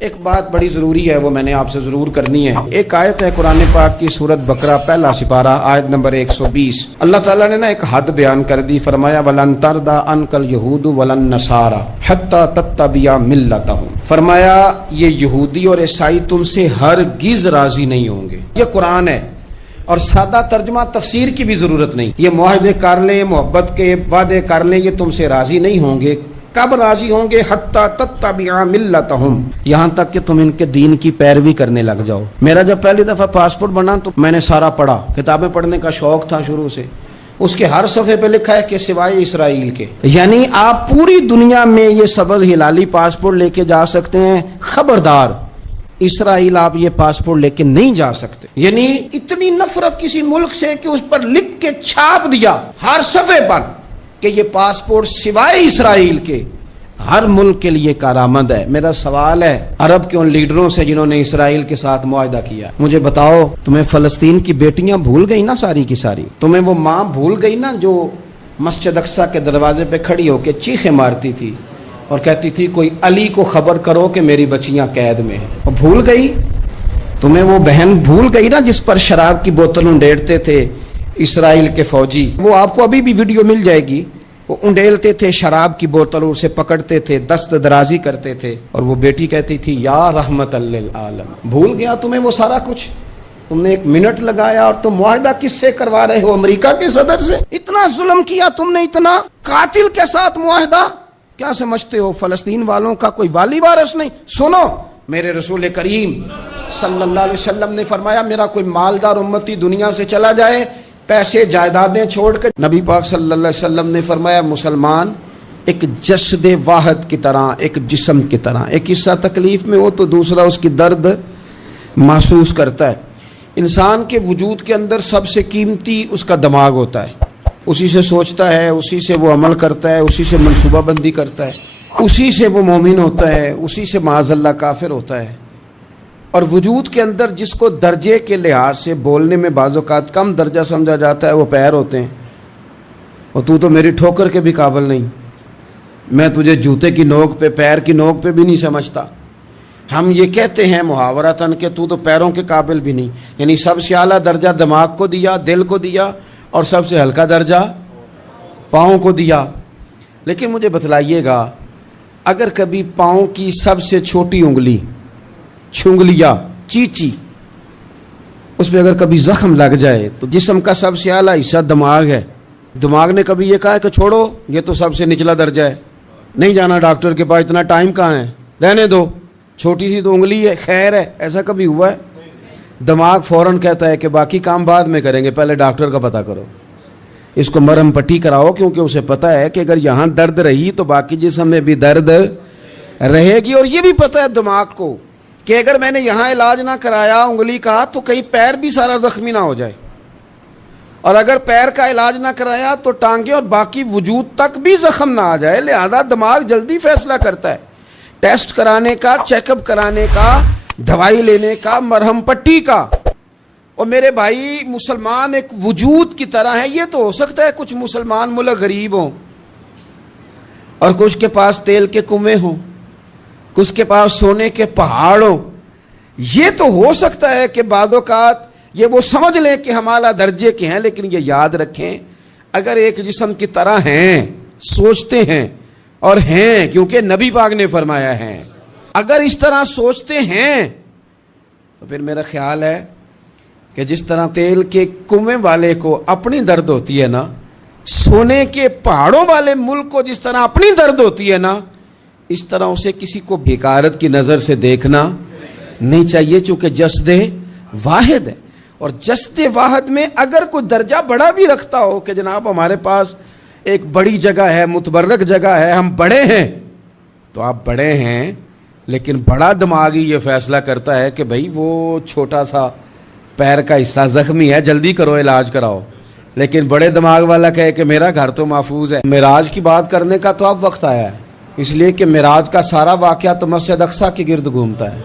ایک بات بڑی ضروری ہے، وہ میں نے آپ سے ضرور کرنی ہے۔ ایک آیت ہے قرآن پاک کی سورت بقرہ پہلا سپارہ آیت نمبر 120۔ اللہ تعالیٰ نے ایک حد بیان کر دی، فرمایا وَلَن تَرْضَىٰ عَنْكَ الْيَهُودُ وَلَا النَّصَارَىٰ حَتَّىٰ تَتَّبِعَ مِلَّتَهُمْ۔ فرمایا یہ یہودی اور عیسائی تم سے ہرگز راضی نہیں ہوں گے۔ یہ قرآن ہے اور سادہ ترجمہ تفسیر کی بھی ضرورت نہیں۔ یہ معاہدے کر لیں، محبت کے وعدے کر لیں، یہ تم سے راضی نہیں ہوں گے۔ کب راضی ہوں گے؟ حتی تتبع ملتہم، یہاں تک کہ تم ان کے دین کی پیروی کرنے لگ جاؤ۔ میرا جب پہلی دفعہ پاسپورٹ بنا تو میں نے سارا پڑھا، کتابیں پڑھنے کا شوق تھا شروع سے۔ اس کے ہر صفحے پہ لکھا ہے کہ سوائے اسرائیل کے، یعنی آپ پوری دنیا میں یہ سبز ہلالی پاسپورٹ لے کے جا سکتے ہیں، خبردار اسرائیل آپ یہ پاسپورٹ لے کے نہیں جا سکتے۔ یعنی اتنی نفرت کسی ملک سے کہ اس پر لکھ کے چھاپ دیا ہر صفحے پر کہ یہ پاسپورٹ سوائے اسرائیل کے ہر ملک کے لیے کارآمد ہے۔ میرا سوال ہے عرب کے ان لیڈروں سے جنہوں نے اسرائیل کے ساتھ معاہدہ کیا، مجھے بتاؤ تمہیں فلسطین کی بیٹیاں بھول گئی نا ساری کی ساری؟ تمہیں وہ ماں بھول گئی نا جو مسجد اقصیٰ کے دروازے پہ کھڑی ہو کے چیخیں مارتی تھی اور کہتی تھی کوئی علی کو خبر کرو کہ میری بچیاں قید میں ہیں؟ وہ بھول گئی؟ تمہیں وہ بہن بھول گئی نا جس پر شراب کی بوتل انڈیڑتے تھے اسرائیل کے فوجی؟ وہ آپ کو ابھی بھی ویڈیو مل جائے گی، وہ انڈیلتے تھے شراب کی بوتل، اسے پکڑتے تھے، دست درازی کرتے تھے، اور وہ بیٹی کہتی تھی یا رحمت للعالم۔ بھول گیا تمہیں وہ سارا کچھ؟ تم نے ایک منٹ لگایا اور تم معاہدہ کس سے کروا رہے ہو؟ امریکہ کے صدر سے؟ اتنا ظلم کیا تم نے، اتنا قاتل کے ساتھ معاہدہ؟ کیا سمجھتے ہو فلسطین والوں کا کوئی والی وارث نہیں؟ سنو، میرے رسول کریم صلی اللہ علیہ وسلم نے فرمایا میرا کوئی مالدار امتی دنیا سے چلا جائے پیسے جائیدادیں چھوڑ کر، نبی پاک صلی اللہ علیہ وسلم نے فرمایا مسلمان ایک جسد واحد کی طرح، ایک جسم کی طرح، ایک حصہ تکلیف میں ہو تو دوسرا اس کی درد محسوس کرتا ہے۔ انسان کے وجود کے اندر سب سے قیمتی اس کا دماغ ہوتا ہے، اسی سے سوچتا ہے، اسی سے وہ عمل کرتا ہے، اسی سے منصوبہ بندی کرتا ہے، اسی سے وہ مومن ہوتا ہے، اسی سے معاذ اللہ کافر ہوتا ہے۔ اور وجود کے اندر جس کو درجے کے لحاظ سے بولنے میں بعض اوقات کم درجہ سمجھا جاتا ہے وہ پیر ہوتے ہیں۔ اور تو میری ٹھوکر کے بھی قابل نہیں، میں تجھے جوتے کی نوک پہ، پیر کی نوک پہ بھی نہیں سمجھتا۔ ہم یہ کہتے ہیں محاورتاً کہ تو پیروں کے قابل بھی نہیں، یعنی سب سے اعلیٰ درجہ دماغ کو دیا، دل کو دیا، اور سب سے ہلکا درجہ پاؤں کو دیا۔ لیکن مجھے بتلائیے گا اگر کبھی پاؤں کی سب سے چھوٹی انگلی چھنگلیا چیچی اس پہ اگر کبھی زخم لگ جائے تو جسم کا سب سے اعلیٰ حصہ دماغ ہے، دماغ نے کبھی یہ کہا ہے کہ چھوڑو یہ تو سب سے نچلا درجہ ہے، نہیں جانا ڈاکٹر کے پاس، اتنا ٹائم کہاں ہے، رہنے دو، چھوٹی سی تو انگلی ہے، خیر ہے؟ ایسا کبھی ہوا ہے؟ دماغ فوراً کہتا ہے کہ باقی کام بعد میں کریں گے، پہلے ڈاکٹر کا پتہ کرو، اس کو مرہم پٹی کراؤ، کیونکہ اسے پتہ ہے کہ اگر یہاں درد رہی تو باقی جسم میں بھی درد رہے گی۔ اور یہ بھی پتہ ہے دماغ کو کہ اگر میں نے یہاں علاج نہ کرایا انگلی کا تو کہیں پیر بھی سارا زخمی نہ ہو جائے، اور اگر پیر کا علاج نہ کرایا تو ٹانگیں اور باقی وجود تک بھی زخم نہ آ جائے۔ لہذا دماغ جلدی فیصلہ کرتا ہے، ٹیسٹ کرانے کا، چیک اپ کرانے کا، دوائی لینے کا، مرہم پٹی کا۔ اور میرے بھائی مسلمان ایک وجود کی طرح ہے، یہ تو ہو سکتا ہے کچھ مسلمان ملک غریب ہوں اور کچھ کے پاس تیل کے کنویں ہوں، کچھ کے پاس سونے کے پہاڑ ہوں، یہ تو ہو سکتا ہے کہ بعض اوقات یہ وہ سمجھ لیں کہ ہم اعلیٰ درجے کے ہیں، لیکن یہ یاد رکھیں اگر ایک جسم کی طرح ہیں، سوچتے ہیں اور ہیں، کیونکہ نبی پاک نے فرمایا ہے، اگر اس طرح سوچتے ہیں تو پھر میرا خیال ہے کہ جس طرح تیل کے کنویں والے کو اپنی درد ہوتی ہے نا، سونے کے پہاڑوں والے ملک کو جس طرح اپنی درد ہوتی ہے نا، اس طرح اسے کسی کو بھیکارت کی نظر سے دیکھنا نہیں چاہیے، چونکہ جسد واحد ہے۔ اور جسد واحد میں اگر کوئی درجہ بڑا بھی رکھتا ہو کہ جناب ہمارے پاس ایک بڑی جگہ ہے، متبرک جگہ ہے، ہم بڑے ہیں، تو آپ بڑے ہیں، لیکن بڑا دماغ ہی یہ فیصلہ کرتا ہے کہ بھائی وہ چھوٹا سا پیر کا حصہ زخمی ہے، جلدی کرو علاج کراؤ۔ لیکن بڑے دماغ والا کہے کہ میرا گھر تو محفوظ ہے۔ معراج کی بات کرنے کا تو اب وقت آیا ہے، اس لیے کہ معراج کا سارا واقعہ تو مسجد اقصیٰ کے گرد گھومتا ہے۔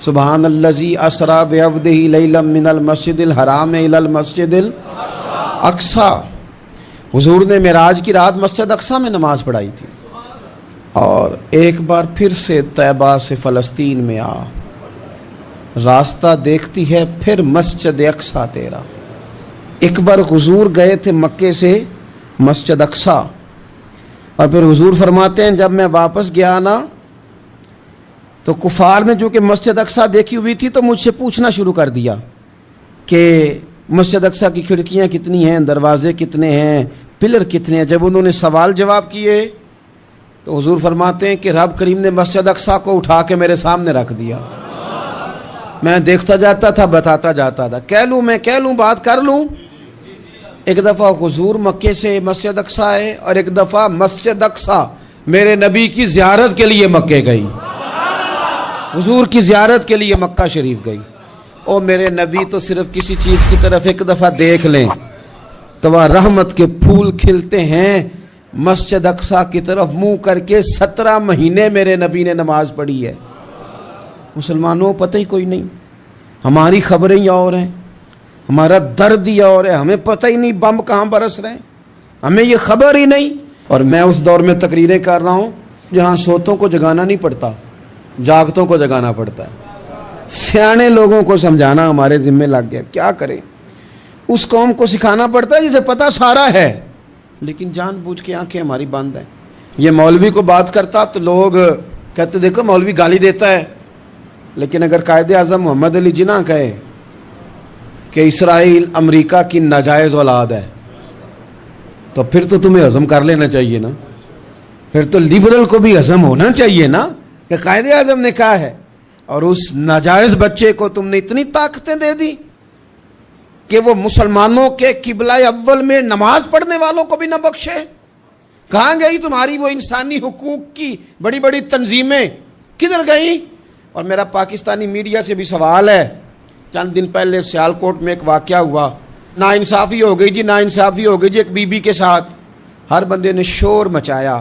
سبحان الذی اسریٰ بعبدہ لیلا من المسجد الحرام الی المسجد الاقصیٰ، حضور نے معراج کی رات مسجد اقصیٰ میں نماز پڑھائی تھی۔ اور ایک بار پھر سے طیبہ سے فلسطین میں آ، راستہ دیکھتی ہے پھر مسجد اقصیٰ تیرا۔ ایک بار حضور گئے تھے مکے سے مسجد اقصیٰ، اور پھر حضور فرماتے ہیں جب میں واپس گیا نا تو کفار نے جو کہ مسجد اقصیٰ دیکھی ہوئی تھی تو مجھ سے پوچھنا شروع کر دیا کہ مسجد اقصیٰ کی کھڑکیاں کتنی ہیں، دروازے کتنے ہیں، پلر کتنے ہیں۔ جب انہوں نے سوال جواب کیے تو حضور فرماتے ہیں کہ رب کریم نے مسجد اقصیٰ کو اٹھا کے میرے سامنے رکھ دیا۔ میں دیکھتا جاتا تھا، بتاتا جاتا تھا، کہہ لوں بات کر لوں۔ ایک دفعہ حضور مکے سے مسجد اقصیٰ آئے اور ایک دفعہ مسجد اقصیٰ میرے نبی کی زیارت کے لیے مکے گئی، حضور کی زیارت کے لیے مکہ شریف گئی۔ او میرے نبی تو صرف کسی چیز کی طرف ایک دفعہ دیکھ لیں تو وہاں رحمت کے پھول کھلتے ہیں۔ مسجد اقصیٰ کی طرف منہ کر کے 17 مہینے میرے نبی نے نماز پڑھی ہے۔ مسلمانوں پتہ ہی کوئی نہیں، ہماری خبریں ہی اور ہیں، ہمارا درد ہی اور ہے، ہمیں پتہ ہی نہیں بم کہاں برس رہے ہیں، ہمیں یہ خبر ہی نہیں۔ اور میں اس دور میں تقریریں کر رہا ہوں جہاں سوتوں کو جگانا نہیں پڑتا، جاگتوں کو جگانا پڑتا ہے۔ سیانے لوگوں کو سمجھانا ہمارے ذمہ لگ گیا، کیا کریں؟ اس قوم کو سکھانا پڑتا ہے جسے پتہ سارا ہے، لیکن جان بوجھ کے آنکھیں ہماری بند ہیں۔ یہ مولوی کو بات کرتا تو لوگ کہتے دیکھو مولوی گالی دیتا ہے، لیکن اگر قائد اعظم محمد علی جناح کہے کہ اسرائیل امریکہ کی ناجائز اولاد ہے تو پھر تو تمہیں ہضم کر لینا چاہیے نا، پھر تو لبرل کو بھی ہضم ہونا چاہیے نا کہ قائد اعظم نے کہا ہے، اور اس ناجائز بچے کو تم نے اتنی طاقتیں دے دی کہ وہ مسلمانوں کے قبلہ اول میں نماز پڑھنے والوں کو بھی نہ بخشے۔ کہاں گئی تمہاری وہ انسانی حقوق کی بڑی بڑی تنظیمیں، کدھر گئیں؟ اور میرا پاکستانی میڈیا سے بھی سوال ہے، چند دن پہلے سیالکوٹ میں ایک واقعہ ہوا، ناانصافی ہو گئی جی، ناانصافی ہو گئی جی ایک بی بی کے ساتھ۔ ہر بندے نے شور مچایا،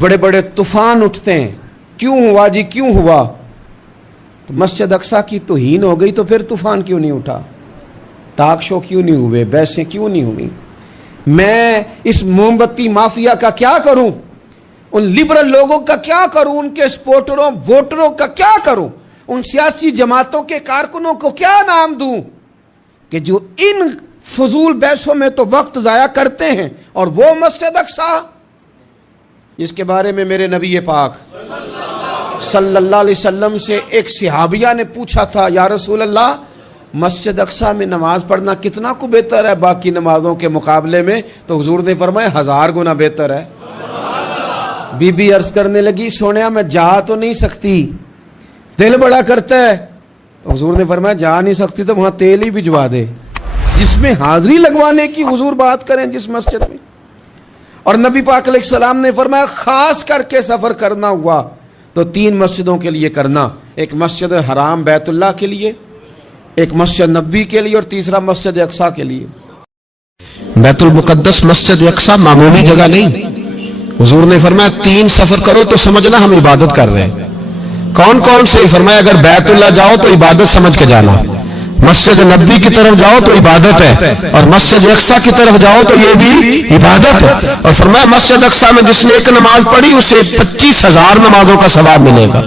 بڑے بڑے طوفان اٹھتے ہیں، کیوں ہوا جی کیوں ہوا؟ تو مسجد اقصیٰ کی توہین ہو گئی تو پھر طوفان کیوں نہیں اٹھا؟ ٹاک شو کیوں نہیں ہوئے؟ بحثیں کیوں نہیں ہوئی؟ میں اس موم بتی مافیا کا کیا کروں؟ ان لبرل لوگوں کا کیا کروں؟ ان کے سپورٹروں ووٹروں کا کیا کروں؟ ان سیاسی جماعتوں کے کارکنوں کو کیا نام دوں کہ جو ان فضول بحثوں میں تو وقت ضائع کرتے ہیں، اور وہ مسجد اقصیٰ جس کے بارے میں میرے نبی پاک صلی اللہ علیہ وسلم سے ایک صحابیہ نے پوچھا تھا، یا رسول اللہ مسجد اقصیٰ میں نماز پڑھنا کتنا کو بہتر ہے باقی نمازوں کے مقابلے میں؟ تو حضور نے فرمایا 1000 گنا بہتر ہے۔ بی بی عرض کرنے لگی سونیا میں جا تو نہیں سکتی، دل بڑا کرتا ہے۔ تو حضور نے فرمایا جا نہیں سکتی تو وہاں تیل ہی بھجوا دے، جس میں حاضری لگوانے کی حضور بات کریں جس مسجد میں۔ اور نبی پاک علیہ السلام نے فرمایا خاص کر کے سفر کرنا ہوا تو 3 مسجدوں کے لیے کرنا، ایک مسجد حرام بیت اللہ کے لیے، ایک مسجد نبوی کے لیے، اور تیسرا مسجد اقصیٰ کے لیے۔ بیت المقدس مسجد اقصیٰ معمولی جگہ نہیں، حضور نے فرمایا 3 سفر کرو تو سمجھنا ہم عبادت کر رہے ہیں۔ کون کون سے؟ فرمایا اگر بیت اللہ جاؤ تو عبادت سمجھ کے جانا، مسجد نبوی کی طرف جاؤ تو عبادت ہے، اور مسجد اقصیٰ کی طرف جاؤ تو یہ بھی عبادت ہے۔ اور فرمایا مسجد اقصیٰ میں جس نے ایک نماز پڑھی اسے 25,000 نمازوں کا ثواب ملے گا۔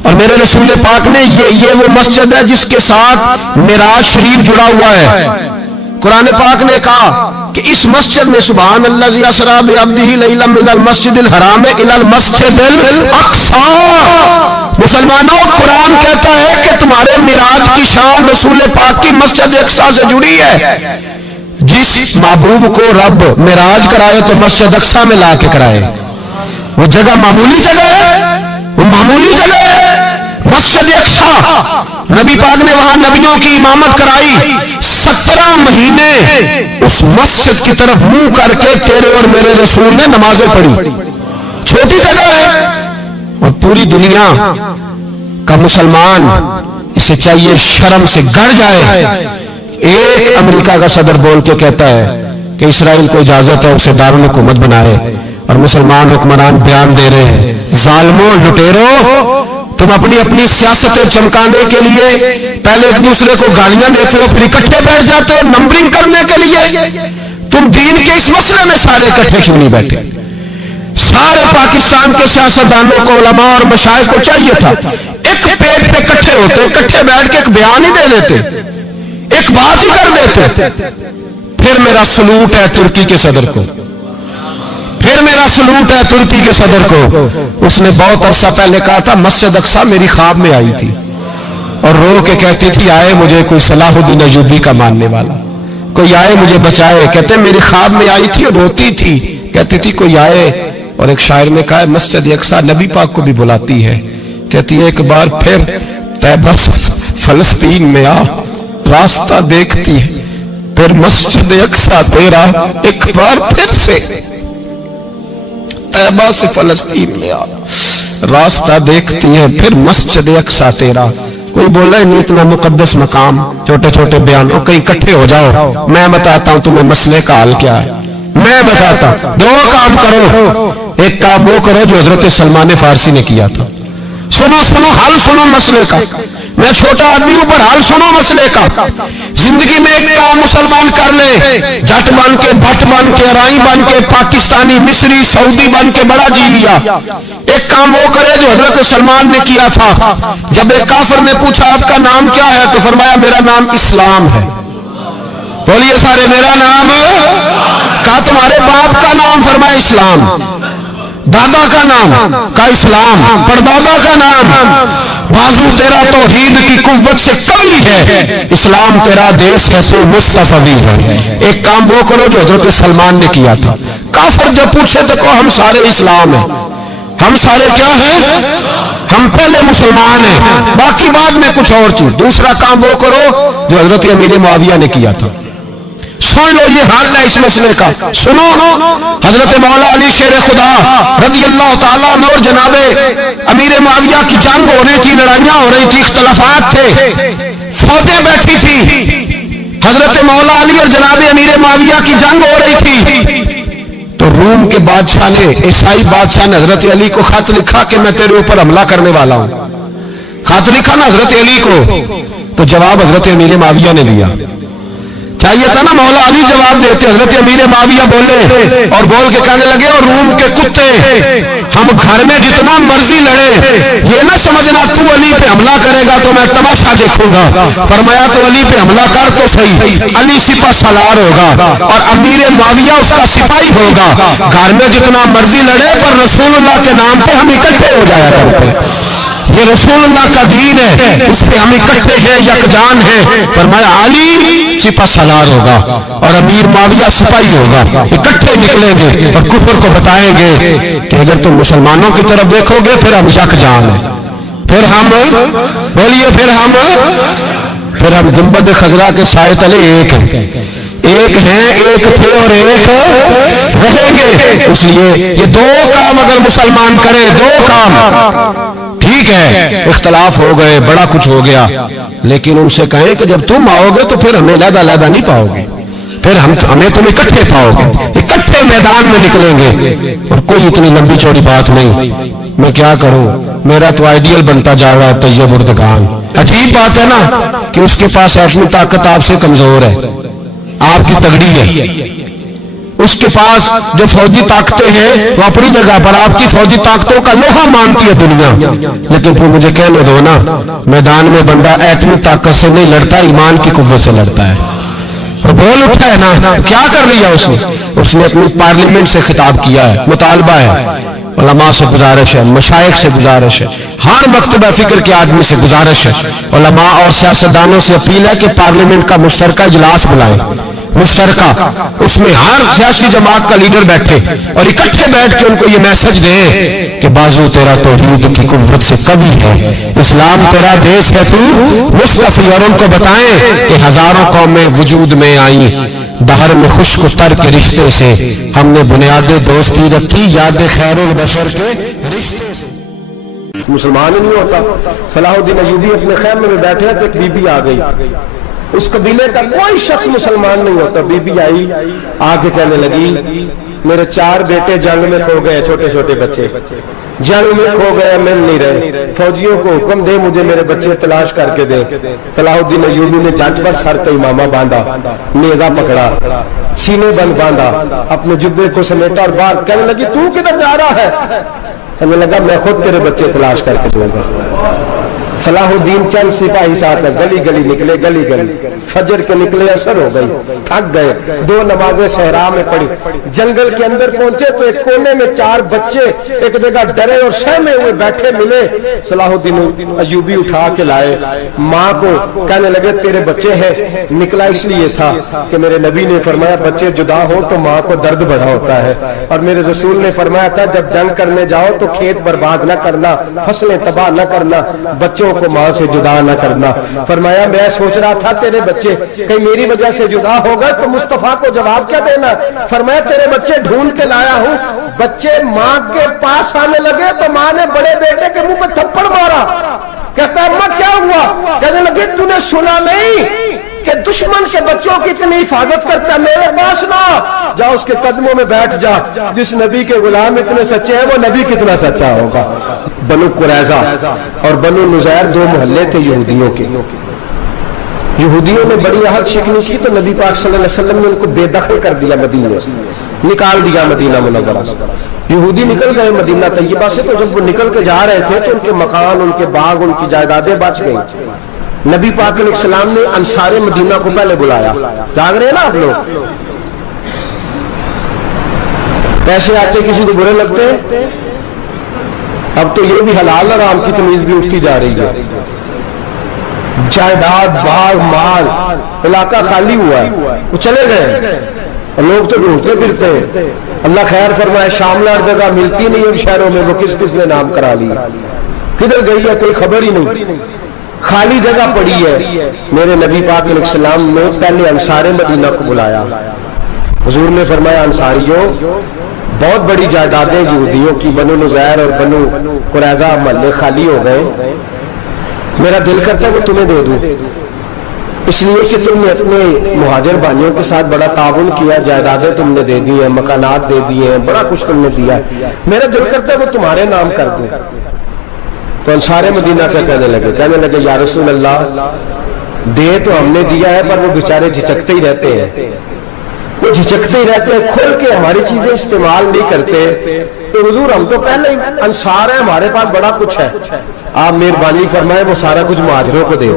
اور میرے رسول پاک نے یہ وہ مسجد ہے جس کے ساتھ معراج شریف جڑا ہوا ہے۔ قرآن پاک نے کہا کہ اس مسجد میں سبحان الذی اسریٰ بعبدہ لیلا من المسجد الحرام الی المسجد الاقصیٰ۔ مسلمانوں قرآن کہتا ہے کہ تمہارے معراج کی شان رسول پاک کی مسجد اقصیٰ سے جڑی ہے۔ جس محبوب کو رب معراج کرائے تو مسجد اقصیٰ میں لا کے کرائے۔ وہ جگہ معمولی جگہ ہے، وہ معمولی جگہ ہے مسجد اقصیٰ۔ نبی پاک نے وہاں نبیوں کی امامت کرائی، 17 مہینے اس مسجد کی طرف منہ کر کے تیرے اور میرے رسول نے نمازیں پڑھی۔ چھوٹی جگہ ہے، اور پوری دنیا کا مسلمان اسے چاہیے شرم سے گڑ جائے۔ ایک امریکہ کا صدر بول کے کہتا ہے کہ اسرائیل کو اجازت ہے اسے دارالحکومت بنائے، اور مسلمان حکمران بیان دے رہے ہیں ظالموں لٹیروں تم اپنی سیاستیں چمکانے کے لیے پہلے ایک دوسرے کو گالیاں دیتے ہو، پھر اکٹھے بیٹھ جاتے ہو نمبرنگ کرنے کے لیے۔ تم دین کے اس مسئلے میں سارے اکٹھے کیوں نہیں بیٹھے؟ سارے پاکستان کے سیاستدانوں کو، علماء اور مشائخ کو چاہیے تھا ایک پیج پہ اکٹھے ہوتے، اکٹھے بیٹھ کے ایک بیان ہی دے دیتے، ایک بات ہی کر دیتے۔ پھر میرا سلوٹ ہے ترکی کے صدر کو، پھر میرا سلوٹ ہے ترکی کے صدر کو۔ اس نے بہت عرصہ پہلے کہا تھا مسجد اقصی میری خواب میں آئی تھی اور رو کے کہتی تھی آئے مجھے کوئی صلاح الدین ایوبی کا ماننے والا، کوئی آئے مجھے بچائے۔ کہتے میری خواب میں آئی تھی اور روتی تھی، کہتی تھی کوئی آئے۔ اور ایک شاعر نے کہا مسجد اقصی نبی پاک کو بھی بلاتی ہے، کہتی ہے ایک بار پھر طیبہ فلسطین میں آ، راستہ دیکھتی ہے پھر مسجد اقصی تیرا، ایک بار پھر سے طیبہ سے فلسطین میں آ، راستہ دیکھتی ہے پھر مسجد اقصی تیرا۔ کوئی بولا ہے نہیں اتنا مقدس مقام، چھوٹے چھوٹے بیان، اور کہیں اکٹھے ہو جاؤ، میں بتاتا ہوں تمہیں مسئلے کا حل کیا ہے، میں بتاتا ہوں۔ دو کام کرو، ایک کام وہ کرو جو حضرت سلمان فارسی نے کیا تھا، سنو سنو حل سنو مسئلے کا، میں چھوٹا آدمی ہوں پر حل سنو مسئلے کا۔ زندگی میں ایک کام مسلمان کر لے، جٹ بن کے، بھٹ بن کے، رائی بن کے، پاکستانی، مصری، سعودی بن کے بڑا جی لیا۔ ایک کام وہ کرے جو حضرت سلمان نے کیا تھا۔ جب ایک کافر نے پوچھا آپ کا نام کیا ہے تو فرمایا میرا نام اسلام ہے۔ بولیے سارے میرا نام، کہا تمہارے باپ کا نام، فرمایا اسلام۔ دادا کا نام، کا اسلام۔ پردادا کا نام، بازو تیرا توحید کی قوت سے قوی ہے، اسلام تیرا دیش ہے تو مصطفی ہے۔ ایک کام وہ کرو جو حضرت سلمان نے کیا تھا۔ کافر جب پوچھے تو کہو ہم سارے اسلام ہیں، ہم سارے کیا ہیں، ہم پہلے مسلمان ہیں، باقی بعد میں کچھ اور چیز۔ دوسرا کام وہ کرو جو حضرت امیر معاویہ نے کیا تھا۔ سن لو یہ حال ہے اس مسئلے کا، سنو۔ حضرت مولا علی شیر خدا رضی اللہ تعالیٰ عنہ اور جناب امیر معاویہ کی جنگ ہو رہی تھی، لڑائیاں ہو رہی تھی، اختلافات تھے، فوجیں بیٹھی تھی، حضرت مولا علی اور جناب امیر معاویہ کی جنگ ہو رہی تھی۔ تو روم کے بادشاہ نے، عیسائی بادشاہ نے حضرت علی کو خط لکھا کہ میں تیرے اوپر حملہ کرنے والا ہوں۔ خط لکھا نا حضرت علی کو، تو جواب حضرت امیر معاویہ نے لیا۔ چاہیے تھا نا مولا علی جواب دیتے، حضرت امیر معاویہ بولے اور بول کے کہنے لگے اور روم کے کتے، ہم گھر میں جتنا مرضی لڑے، یہ نہ سمجھنا تو علی پہ حملہ کرے گا تو میں تماشا دیکھوں گا۔ فرمایا تو علی پہ حملہ کر تو صحیح، علی سپہ سالار ہوگا اور امیر معاویہ اس کا سپاہی ہوگا۔ گھر میں جتنا مرضی لڑے پر رسول اللہ کے نام پہ ہم اکٹھے ہو جایا کرتے، یہ رسول اللہ کا دین ہے، اس پہ ہم اکٹھے ہیں، یکجان ہیں۔ فرمایا علی سپہ سالار ہوگا اور امیر معاویہ سپاہی ہوگا، اکٹھے نکلیں گے اور کفر کو بتائیں گے کہ اگر تم مسلمانوں کی طرف دیکھو گے پھر ہم یکجان ہیں، پھر ہم، بولیے پھر ہم گنبد خضرا کے سائے تلے ایک ہیں، ایک ہیں، ایک تھے اور ایک رہیں گے۔ اس لیے یہ دو کام اگر مسلمان کرے، دو کام، ٹھیک ہے اختلاف ہو گئے، بڑا کچھ ہو گیا، لیکن ان سے کہیں کہ جب تم آؤ گے تو پھر ہمیں علیحدہ نہیں پاؤ گے، پھر ہمیں تم اکٹھے پاؤ گے، اکٹھے میدان میں نکلیں گے۔ اور کوئی اتنی لمبی چوڑی بات نہیں، میں کیا کروں، میرا تو آئیڈیل بنتا جا رہا ہے طیب اردگان۔ عجیب بات ہے نا کہ اس کے پاس ایٹمی طاقت آپ سے کمزور ہے، آپ کی تگڑی ہے، اس کے پاس جو فوجی طاقتیں ہیں وہ اپنی جگہ پر، آپ کی فوجی طاقتوں کا لوہا مانتی ہے دنیا، لیکن پھر مجھے کہنے دو نا، میدان میں بندہ ایٹمی طاقت سے نہیں لڑتا، ایمان کی قوت سے لڑتا ہے۔ اور بول اٹھا ہے نا، کیا کر لیا اس نے اپنی پارلیمنٹ سے خطاب کیا ہے، مطالبہ ہے، علماء سے گزارش ہے، مشائخ سے گزارش ہے، ہر مکتبہ فکر کے آدمی سے گزارش ہے، علماء اور سیاستدانوں سے اپیل ہے کہ پارلیمنٹ کا مشترکہ اجلاس بلائیں، مشترکہ، اس میں ہر سیاسی جماعت کا لیڈر بیٹھے اور اکٹھے بیٹھ کے ان کو یہ میسج دیں کہ بازو تیرا توحید کی قوت سے قوی ہے، اسلام تیرا دیش ہے تو مصطفی، اور ان کو بتائیں کہ ہزاروں قومیں وجود میں آئیں، دہر میں خشک تر کے رشتے سے ہم نے بنیاد دوستی رکھی، یاد خیر البشر کے رشتے سے۔ مسلمان ہی نہیں ہوتا۔ صلاح الدین ایوبی اپنے خیمے میں بیٹھے تھے، ایک بی بی آ گئی، اس قبیلے کا کوئی شخص مسلمان نہیں ہوتا، بی بی آئی، آ کے کہنے لگی میرے 4 بیٹے جنگ میں کھو گئے، چھوٹے چھوٹے بچے، جنگ میں کھو گیا مل نہیں رہے، فوجیوں کو حکم دے مجھے میرے بچے تلاش کر کے دے۔ صلاح الدین ایوبی نے جھٹ پر سر پہ امامہ باندھا، نیزہ پکڑا، سینے بند باندھا، اپنے جبے کو سمیٹا اور باہر کہنے لگی تو کدھر جا رہا ہے؟ کہنے لگا میں خود تیرے بچے تلاش کر کے دوں گا۔ صلاح الدین چند سپاہی ساتھ ہے، گلی گلی نکلے، گلی گلی فجر کے نکلے، اثر ہو گئی، تھک گئے، 2 نمازیں صحرا میں پڑھی، جنگل کے اندر پہنچے تو ایک کونے میں 4 بچے ایک جگہ ڈرے اور سہمے ہوئے بیٹھے ملے۔ صلاح الدین ایوبی اٹھا کے لائے، ماں کو کہنے لگے تیرے بچے ہیں، نکلا اس لیے تھا کہ میرے نبی نے فرمایا بچے جدا ہو تو ماں کو درد بڑا ہوتا ہے، اور میرے رسول نے فرمایا تھا جب جنگ کرنے جاؤ تو کھیت برباد نہ کرنا، فصلیں تباہ نہ کرنا، بچوں کو ماں سے جدا نہ کرنا۔ فرمایا میں سوچ رہا تھا تیرے بچے کہیں میری وجہ سے جدا ہو گئے تو مصطفیٰ کو جواب کیا دینا؟ فرمایا تیرے بچے ڈھونڈ کے لایا ہوں۔ بچے ماں کے پاس آنے لگے تو ماں نے بڑے بیٹے کے منہ پہ تھپڑ مارا، کہتا اماں کیا ہوا؟ کہنے لگے تو نے سنا نہیں کہ دشمن کے بچوں کی اتنی حفاظت کرتا ہے؟ میرے پاس نہ جا، اس کے قدموں میں بیٹھ جا، جس نبی کے غلام اتنے سچے ہیں وہ نبی کتنا سچا ہوگا۔ بنو قریظہ اور بنو نذیر 2 محلے تھے یہودیوں کے، یہودیوں نے بڑی عہد شکنی کی تو نبی پاک صلی اللہ علیہ وسلم نے ان کو بے دخل کر دیا، مدینے سے نکال دیا، مدینہ منورہ سے۔ یہودی نکل گئے مدینہ طیبہ سے، تو جب وہ نکل کے جا رہے تھے تو ان کے مکان، ان کے باغ، ان کی جائیدادیں بچ گئیں۔ نبی پاک علیہ السلام نے انصار مدینہ کو پہلے بلایا، جاگ رہے ہیں نا آپ لوگ؟ پیسے آتے کسی کو برے لگتے ہیں؟ اب تو یہ بھی حلال حرام کی تمیز بھی اٹھتی جا رہی ہے۔ جائیداد، باغ، مال، علاقہ خالی ہوا ہے، وہ چلے گئے، لوگ تو ڈھونڈتے پھرتے ہیں۔ اللہ خیر فرمائے، شاملہ جگہ ملتی نہیں ان شہروں میں، وہ کس کس نے نام کرا لی، کدھر گئی ہے کوئی خبر ہی نہیں، خالی جگہ پڑی ہے۔ میرے نبی پاک علیہ السلام نے پہلے انصار مدینہ کو بلایا، حضور نے فرمایا انصاریوں بہت بڑی جائیدادیں یہودیوں کی، بنو نذیر اور بنو قریظہ محلے خالی ہو گئے، میرا دل کرتا ہے کہ تمہیں دے دوں، اس لیے کہ تم نے اپنے مہاجر بھائیوں کے ساتھ بڑا تعاون کیا، جائیدادیں تم نے دے دی ہیں، مکانات دے دیے ہیں، بڑا کچھ تم نے دیا، میرا دل کرتا ہے وہ تمہارے نام کر دوں۔ تو انصار مدینہ کیا کہنے لگے یا رسول اللہ دے تو ہم نے دیا ہے پر وہ بیچارے جھچکتے ہی رہتے ہیں، وہ جھچکتے ہی رہتے ہیں، کھل کے ہماری چیزیں استعمال نہیں کرتے۔ تو حضور ہم تو پہلے انصار ہیں، ہمارے پاس بڑا کچھ ہے، آپ مہربانی فرمائیں وہ سارا کچھ مہاجروں کو دے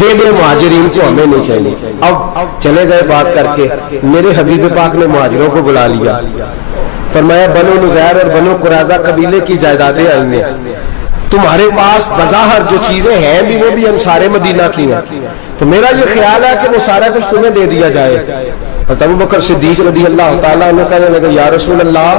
دے دے، مہاجرین کو ہمیں نہیں چاہیے۔ اب چلے گئے بات کر کے، میرے حبیب پاک نے مہاجروں کو بلا لیا، فرمایا بنو نذیر اور بنو قریظہ قبیلے کی جائیدادیں آئی ہیں، تمہارے پاس بظاہر جو چیزیں ہیں بھی وہ بھی انصار مدینہ کی ہیں، تو میرا یہ خیال ہے کہ وہ سارا کچھ تمہیں دے دیا جائے۔ ابو بکر صدیق رضی اللہ تعالیٰ عنہ کہنے لگے یا رسول اللہ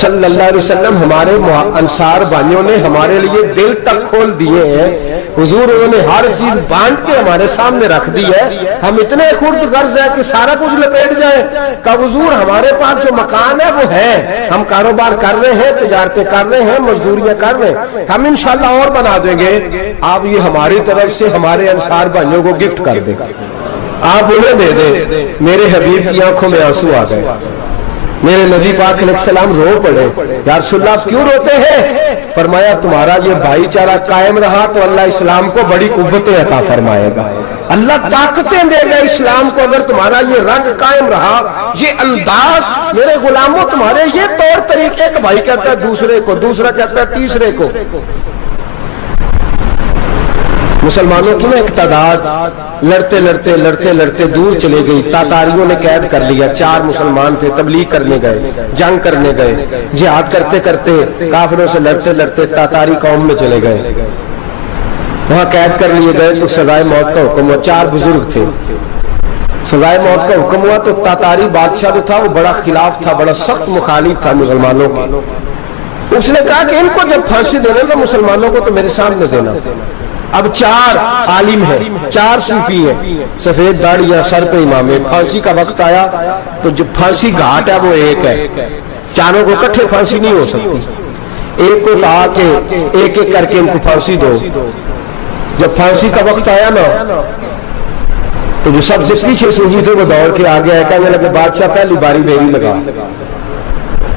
صلی اللہ علیہ وسلم ہمارے انصار بھائیوں نے ہمارے لیے دل تک کھول دیے ہیں، حضور انہوں نے ہر چیز بانٹ کے ہمارے سامنے رکھ دی ہے، ہم اتنے خرد غرض ہیں کہ سارا کچھ لپیٹ جائیں۔ کہ حضور ہمارے پاس جو مکان ہے وہ ہے، ہم کاروبار کر رہے ہیں، تجارتیں کر رہے ہیں، مزدوریاں کر رہے ہیں، ہم انشاءاللہ اور بنا دیں گے، آپ یہ ہماری طرف سے ہمارے انصار بھائیوں کو گفٹ کر دیں، آپ انہیں دے دیں۔ میرے حبیب کی آنکھوں میں آنسو آ گئے، میرے نبی پاک علیہ السلام رو پڑے، یا رسول اللہ کیوں روتے ہیں؟ فرمایا تمہارا یہ بھائی چارہ قائم رہا تو اللہ اسلام کو بڑی قوتیں عطا فرمائے گا، اللہ طاقتیں دے گا اسلام کو، اگر تمہارا یہ رنگ قائم رہا، یہ انداز، میرے غلاموں تمہارے یہ طور طریقے، ایک بھائی کہتا ہے دوسرے کو، دوسرا کہتا ہے تیسرے کو۔ مسلمانوں کی نا ایک تعداد لڑتے لڑتے لڑتے لڑتے دور چلے گئی، تاتاریوں نے قید کر لیا، 4 مسلمان تھے، تبلیغ کرنے گئے، جنگ کرنے گئے، جہاد کرتے کرتے کافروں سے لڑتے لڑتے تاتاری قوم میں چلے گئے، وہاں قید کر لیے گئے تو سزائے موت کا حکم ہوا، 4 بزرگ تھے، سزائے موت کا حکم ہوا تو تاتاری بادشاہ جو تھا وہ بڑا خلاف تھا، بڑا سخت مخالف تھا مسلمانوں کے، اس نے کہا کہ ان کو جب پھانسی دینا تو مسلمانوں کو تو میرے سامنے دینا۔ اب 4 عالم ہیں، 4 صوفی ہیں، سفید داڑیاں، سر پہ امامے، پھانسی کا وقت آیا تو جو پھانسی گھاٹ ہے وہ ایک ہے، چاروں کو اکٹھے پھانسی نہیں ہو سکتی، ایک کو کہا کہ ایک ایک کر کے ان کو پھانسی دو۔ جب پھانسی کا وقت آیا نا تو جو سب سے پیچھے صوفی تھے وہ دوڑ کے آگے آئے، کہنے لگے بادشاہ پہلی باری میری لگا،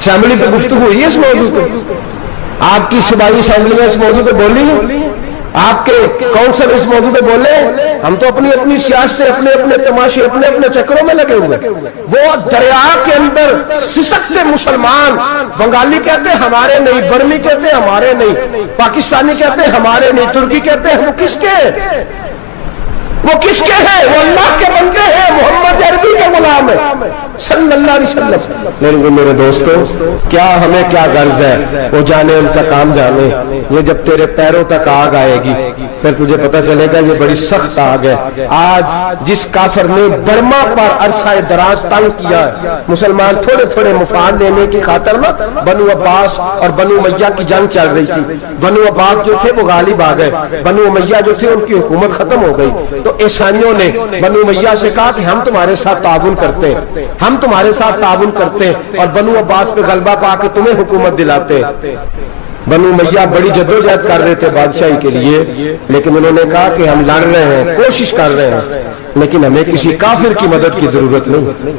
اسمبلی پہ گفتگو ہوئی ہے اس موضوع پہ؟ آپ کی صوبائی اسمبلی میں اس موضوع پہ بولی ہے؟ آپ کے کونسل اس موضوع پہ بولے؟ ہم تو اپنی اپنی سیاستیں، اپنے اپنے تماشے، اپنے اپنے چکروں میں لگے ہوئے. وہ دریا کے اندر سسکتے مسلمان، بنگالی کہتے ہیں ہمارے نہیں، برمی کہتے ہیں ہمارے نہیں، پاکستانی کہتے ہیں ہمارے نہیں، ترکی کہتے ہیں وہ کس کے ہیں؟ وہ کس کے ہیں؟ وہ اللہ کے بندے ہیں، محمد عربی کے غلام ہیں صلی اللہ علیہ وسلم. لیکن میرے دوستو، کیا ہمیں کیا غرض ہے؟ وہ جانے ان کا کام جانے. یہ جب تیرے پیروں تک آگ آئے گی پھر تجھے پتہ چلے گا یہ بڑی سخت آگ ہے. آج جس کافر نے برما پر عرصہ دراز تنگ کیا ہے، مسلمان تھوڑے تھوڑے مفاد لینے کی خاطر نا بنو عباس اور بنو امیہ کی جنگ چل رہی تھی. بنو عباس جو تھے وہ غالب آ گئے، بنو امیہ جو تھے ان کی حکومت ختم ہو گئی. تو عیسائیوں نے بنو امیہ سے کہا کہ ہم تمہارے ساتھ تعاون کرتے ہیں، ہم تمہارے ساتھ تعاون کرتے ہیں اور بنو عباس پہ غلبہ پا کے تمہیں حکومت دلاتے. بنو امیہ بڑی جدوجہد کر رہے تھے بادشاہی کے لیے، لیکن انہوں نے کہا کہ ہم لڑ رہے ہیں، کوشش کر رہے ہیں، لیکن ہمیں کسی کافر کی مدد کی ضرورت نہیں.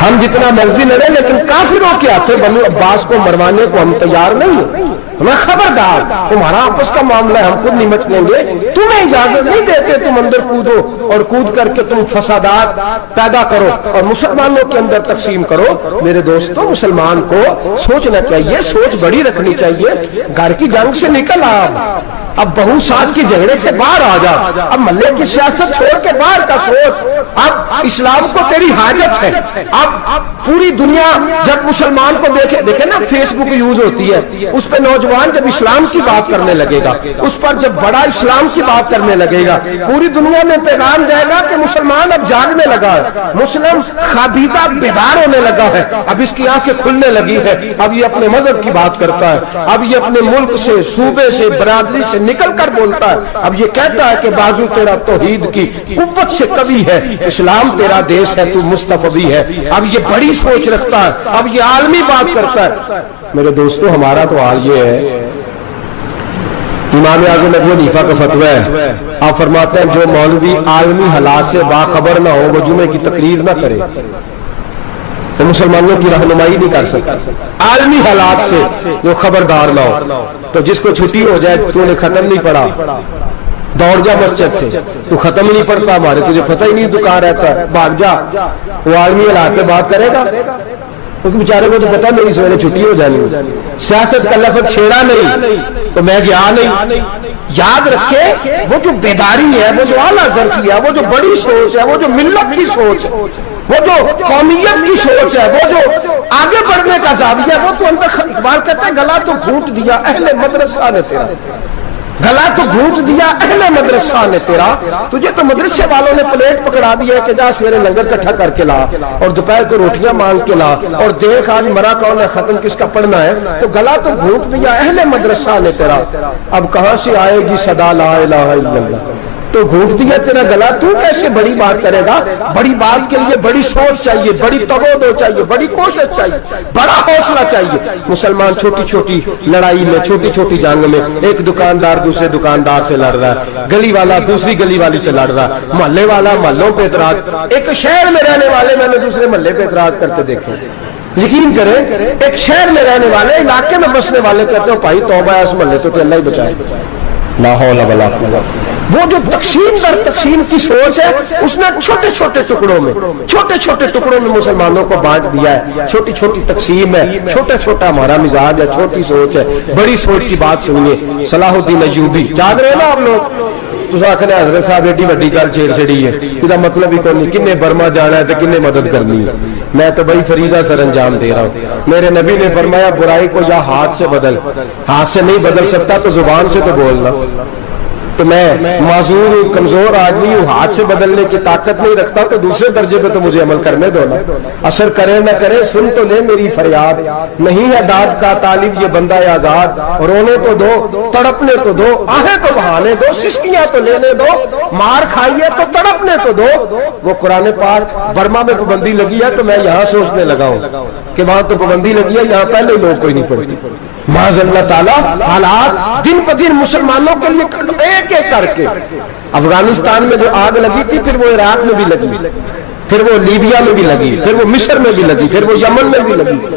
ہم جتنا مرضی لڑیں لیکن کافروں کے ہاتھوں بنو عباس کو مروانے کو ہم تیار نہیں ہیں. ہمیں خبردار، تمہارا آپس کا معاملہ ہے، ہم خود نمٹ لیں گے، تمہیں اجازت نہیں دیتے تم اندر کودو اور کود کر کے تم فسادات پیدا کرو اور مسلمانوں کے اندر تقسیم کرو. میرے دوستو، مسلمان کو سوچنا چاہیے، سوچ بڑی رکھنی چاہیے. گھر کی جنگ سے نکل آ، اب بہو ساز کے جھگڑے سے باہر آ جا، اب محلے کی سیاست چھوڑ کے باہر کا سوچ. اب اسلام کو تیری حاجت ہے. اب پوری دنیا جب مسلمان کو دیکھے نا، فیس بک یوز ہوتی ہے، اس پہ نوجوان جب اسلام کی بات کرنے لگے گا، اس پر جب بڑا اسلام کی بات کرنے لگے گا، پوری دنیا میں پیغام جائے گا کہ مسلمان اب جاگنے لگا ہے، مسلم خوابیدہ بیدار ہونے لگا ہے، اب اس کی آنکھیں کھلنے لگی ہے، اب یہ اپنے مذہب کی بات کرتا ہے، اب یہ اپنے ملک سے، صوبے سے، برادری سے نکل کر بولتا ہے. اب یہ کہتا ہے کہ بازو تیرا توحید کی قوت سے قوی ہے، اسلام تیرا دیس ہے، تو مصطفی ہے. اب یہ بڑی سوچ رکھتا ہے، اب یہ عالمی بات کرتا ہے. میرے دوستو، ہمارا تو حال یہ ہے، امام اعظم ابو حنیفہ کا فتویٰ ہے، آپ فرماتے ہیں جو مولوی عالمی حالات سے باخبر نہ ہو وہ جمعے کی تقریر نہ کرے، تو مسلمانوں کی رہنمائی نہیں کر سکتا. عالمی حالات سے جو خبردار نہ ہو، تو جس کو چھٹی ہو جائے تو نے ختم نہیں پڑھا، دوڑ جا مسجد سے، تو ختم ہی نہیں پڑتا، ہمارے تجھے پتہ ہی نہیں تو کہاں رہتا ہے، بھاگ جا. وہ عالمی حالات پہ بات کرے گا کیونکہ بیچارے کو تو پتا میری سویرے چھٹی ہو جانی. سیاست کا لفظ چھیڑا نہیں تو میں گیا نہیں. یاد رکھے، وہ جو بیداری ہے، وہ جو اعلیٰ ظرفی ہے، وہ جو بڑی سوچ ہے، وہ جو ملت کی سوچ ہے، وہ جو قومیت کی سوچ ہے، وہ جو آگے بڑھنے کا زاویہ ہے، وہ تو اندر. اقبال کہتے ہیں گلا تو گھونٹ دیا اہل مدرسہ نے تیرا، گلا تو گھونٹ دیا اہل مدرسہ نے تیرا. تجھے تو مدرسے والوں نے پلیٹ پکڑا دیا ہے کہ جا سویرے لنگر کٹھا کر کے لا اور دوپہر کو روٹیاں مانگ کے لا اور دیکھ آج مرا کون ہے، ختم کس کا پڑھنا ہے. تو گلا تو گھونٹ دیا اہل مدرسہ نے تیرا، اب کہاں سے آئے گی صدا لا الہ الا اللہ. تو گھونٹ دیا تیرا گلا، تو کیسے بڑی بات کرے گا؟ بڑی بات کے لیے بڑی سوچ چاہیے، بڑی تگودو چاہیے، بڑی کوشش چاہیے، بڑا حوصلہ چاہیے. مسلمان چھوٹی چھوٹی لڑائی میں، چھوٹی چھوٹی جنگ میں، ایک دکاندار دوسرے دکاندار سے لڑ رہا ہے، گلی والا دوسری گلی والی سے لڑ رہا ہے، محلے والا محلوں پہ اعتراض. ایک شہر میں رہنے والے میں نے دوسرے محلے پہ اعتراض کرتے دیکھے. یقین کریں، ایک شہر میں رہنے والے، علاقے میں بسنے والے کہتے ہو بھائی توبہ ہے اس محلے تو اللہ ہی بچائے. لا حول ولا قوت. وہ جو تقسیم در تقسیم کی سوچ ہے، اس نے چھوٹے چھوٹے ٹکڑوں میں مسلمانوں کو بانٹ دیا ہے. چھوٹی چھوٹی تقسیم ہے، چھوٹا چھوٹا ہمارا مزاج ہے، چھوٹی سوچ ہے. بڑی سوچ کی بات سنیے. صلاح الدین ایوبی، جاگ رہے نا آپ لوگ؟ تو آخر حضرت صاحب ایڈی وڈی گل چھیڑ چڑی ہے، یہ مطلب ہی کوئی نہیں. کنے برما جانا ہے تو کنے مدد کرنی ہے. میں تو بڑی فریضہ سر انجام دے رہا ہوں. میرے نبی نے فرمایا برائی کو یا ہاتھ سے بدل، ہاتھ سے نہیں بدل سکتا تو زبان سے تو بولنا. تو میں معذور ہوں، کمزور آدمی ہوں، ہاتھ سے بدلنے کی طاقت نہیں رکھتا، تو دوسرے درجے پہ تو مجھے عمل کرنے دو نا. اثر کرے نہ کرے سن تو لے میری فریاد، نہیں ہے داد کا طالب یہ بندہ آزاد. رونے تو دو، تڑپنے تو دو، آہیں تو بہانے دو، سسکیاں تو لینے دو، مار کھائیے تو تڑپنے تو دو. وہ قرآن پاک برما میں پابندی لگی ہے تو میں یہاں سوچنے لگا ہوں کہ وہاں تو پابندی لگی ہے، یہاں پہلے لوگ کوئی نہیں پڑھتی. معاذ اللہ تعالیٰ حالات دن پہ دن مسلمانوں کے لیے ایک ایک کر کے. افغانستان میں جو آگ لگی تھی، پھر وہ عراق میں بھی لگی، پھر وہ لیبیا میں بھی لگی، پھر وہ مصر میں بھی لگی، پھر وہ یمن میں بھی لگی.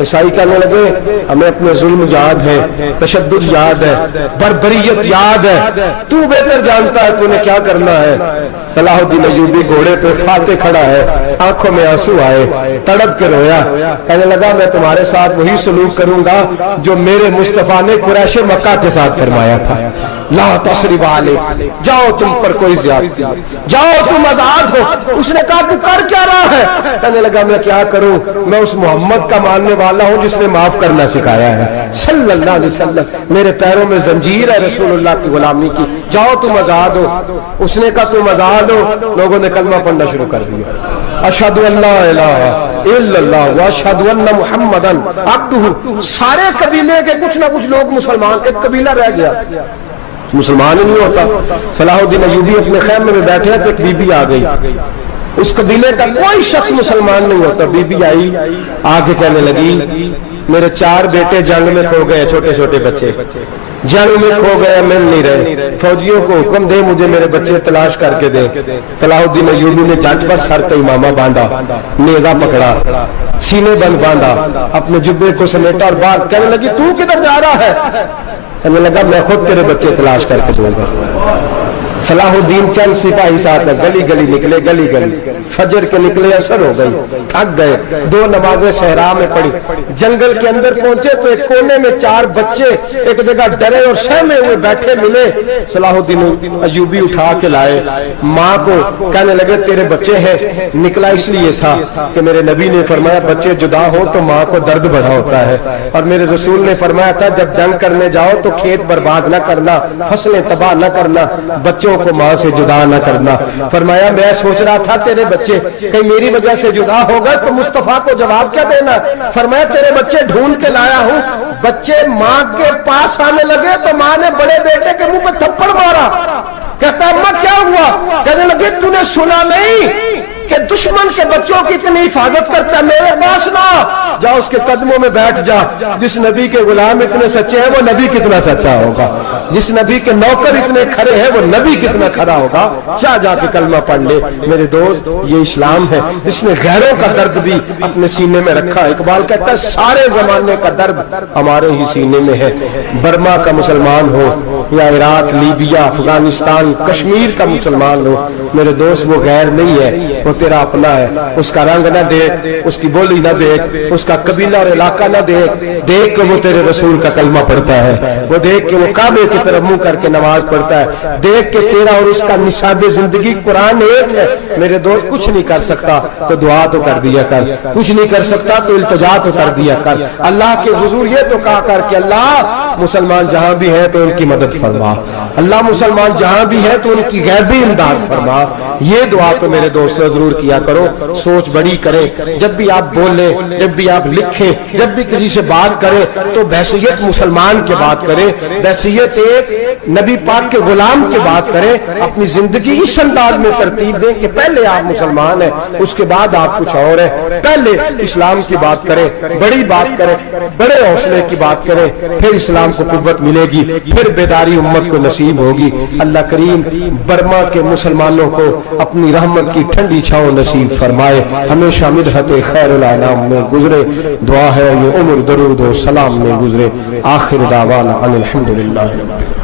عیسائی کہنے لگے ہمیں اپنے ظلم یاد ہے، تشدد یاد ہے، بربریت یاد ہے، تو بہتر جانتا ہے تو نے کیا کرنا ہے۔ صلاح الدین ایوبی گھوڑے پہ فاتح کھڑا ہے، آنکھوں میں آنسو آئے، تڑپ کے رویا، کہنے لگا میں تمہارے ساتھ وہی سلوک کروں گا جو میرے مصطفیٰ نے قریش مکہ کے ساتھ فرمایا تھا، لا تثریب علیکم، جاؤ تم پر کوئی زیادتی نہیں، جاؤ تم آزاد ہو۔ اس نے کہا تو کر کیا رہا ہے؟ کہنے لگا میں کیا کروں، میں اس محمد کا ماننے والا ہوں جس نے معاف کرنا سکھایا ہے صلی اللہ علیہ وسلم، میرے پیروں میں زنجیر ہے رسول اللہ کی غلامی کی، جاؤ تم آزاد ہو۔ اس نے کہا تم آزاد ہو، لوگوں نے کلمہ پڑھنا شروع کر دیا، اشہد ان لا الہ الا اللہ واشہد ان محمدن عبدہ۔ سارے قبیلے کے کچھ نہ کچھ لوگ مسلمان، ایک قبیلہ رہ گیا مسلمان ہی نہیں ہوتا۔ صلاح الدین ایوبی اپنے خیمے میں بیٹھے تو ایک بی بی آ گئی، اس قبیلے کا کوئی شخص مسلمان نہیں ہوتا۔ بی بی آئی، آگے کہنے لگی میرے 4 بیٹے جنگ میں کھو گئے، چھوٹے چھوٹے بچے جنگ میں کھو گئے، مل نہیں رہے، فوجیوں کو حکم دے مجھے میرے بچے تلاش کر کے دے۔ صلاح الدین ایوبی نے جھٹ پر سر پہ امامہ باندھا، نیزہ پکڑا، سینے بند باندھا، اپنے جبے کو سمیٹا اور باہر کہنے لگی تو کدھر جا رہا ہے؟ کہنے لگا میں خود تیرے بچے تلاش کر کے دوں گا۔ صلاح الدین چند سپاہی ساتھ گلی گلی نکلے، گلی گلی فجر کے نکلے، اثر ہو گئی، تھک گئے، 2 نمازیں صحرا میں پڑھی، جنگل کے اندر پہنچے تو ایک کونے میں 4 بچے ایک جگہ ڈرے اور سہمے ہوئے بیٹھے ملے۔ صلاح الدین ایوبی اٹھا کے لائے، ماں کو کہنے لگے تیرے بچے ہیں، نکلا اس لیے تھا کہ میرے نبی نے فرمایا بچے جدا ہو تو ماں کو درد بڑا ہوتا ہے، اور میرے رسول نے فرمایا تھا جب جنگ کرنے جاؤ تو کھیت برباد نہ کرنا، فصلیں تباہ نہ کرنا، بچوں کو ماں سے جدا نہ کرنا۔ فرمایا میں سوچ رہا تھا تیرے بچے کہیں میری وجہ سے جدا ہو گئے تو مصطفیٰ کو جواب کیا دینا۔ فرمایا تیرے بچے ڈھونڈ کے لایا ہوں۔ بچے ماں کے پاس آنے لگے تو ماں نے بڑے بیٹے کے منہ پہ تھپڑ مارا، کہتا اماں کیا ہوا؟ کہنے لگے تو نے سنا نہیں کہ دشمن کے بچوں کی اتنی حفاظت کرتا ہے، میرے پاس نہ جا، اس کے قدموں میں بیٹھ جا۔ جس نبی کے غلام اتنے سچے ہیں وہ نبی کتنا سچا ہوگا، جس نبی کے نوکر اتنے کھڑے ہیں وہ نبی کتنا کھڑا ہوگا، جا کے کلمہ پڑھ لے۔ میرے دوست یہ اسلام ہے جس نے غیروں کا درد بھی اپنے سینے میں رکھا۔ اقبال کہتا ہے سارے زمانے کا درد ہمارے ہی سینے میں ہے، برما کا مسلمان ہو یا عراق، لیبیا، افغانستان، کشمیر کا مسلمان ہو، میرے دوست وہ غیر نہیں ہے، وہ تیرا اپنا ہے۔ اس کا رنگ نہ دیکھ، اس کی بولی نہ دیکھ، اس کا قبیلہ اور علاقہ نہ دیکھ کہ وہ تیرے رسول کا کلمہ پڑھتا ہے، وہ دیکھ کہ وہ کعبے کی طرف منہ کر کے نماز پڑھتا ہے، دیکھ کہ تیرا اور اس کا نشاد زندگی قرآن ایک ہے۔ میرے دوست کچھ نہیں کر سکتا تو دعا تو کر دیا کر، کچھ نہیں کر سکتا تو التجا تو کر دیا کر۔ اللہ کے حضور یہ تو کہا کر کہ اللہ مسلمان جہاں بھی ہیں تو ان کی مدد فرما، اللہ مسلمان جہاں بھی ہیں تو ان کی غیبی امداد فرما۔ یہ دعا تو میرے دوست ضرور کیا کرو، سوچ بڑی کریں، جب بھی آپ بولیں، جب بھی آپ لکھیں، جب بھی کسی سے بات کریں تو بحثیت مسلمان کے بات کریں، بحثیت ایک نبی پاک کے غلام کے بات کریں، اپنی زندگی اس انداز میں ترتیب دیں کہ پہلے آپ مسلمان ہیں، اس کے بعد آپ کچھ اور ہیں، پہلے اسلام کی بات کریں، بڑی بات کریں، بڑے حوصلے کی بات کریں، پھر اسلام کو قوت ملے گی، پھر بیداری امت کو نصیب ہوگی۔ اللہ کریم برما کے مسلمانوں کو اپنی رحمت کی ٹھنڈی چھاؤں نصیب فرمائے، ہمیشہ مدحت خیر الانام میں گزرے، دعا ہے یہ عمر درود و سلام میں گزرے۔ آخر دعوانا ان الحمدللہ رب العالمین۔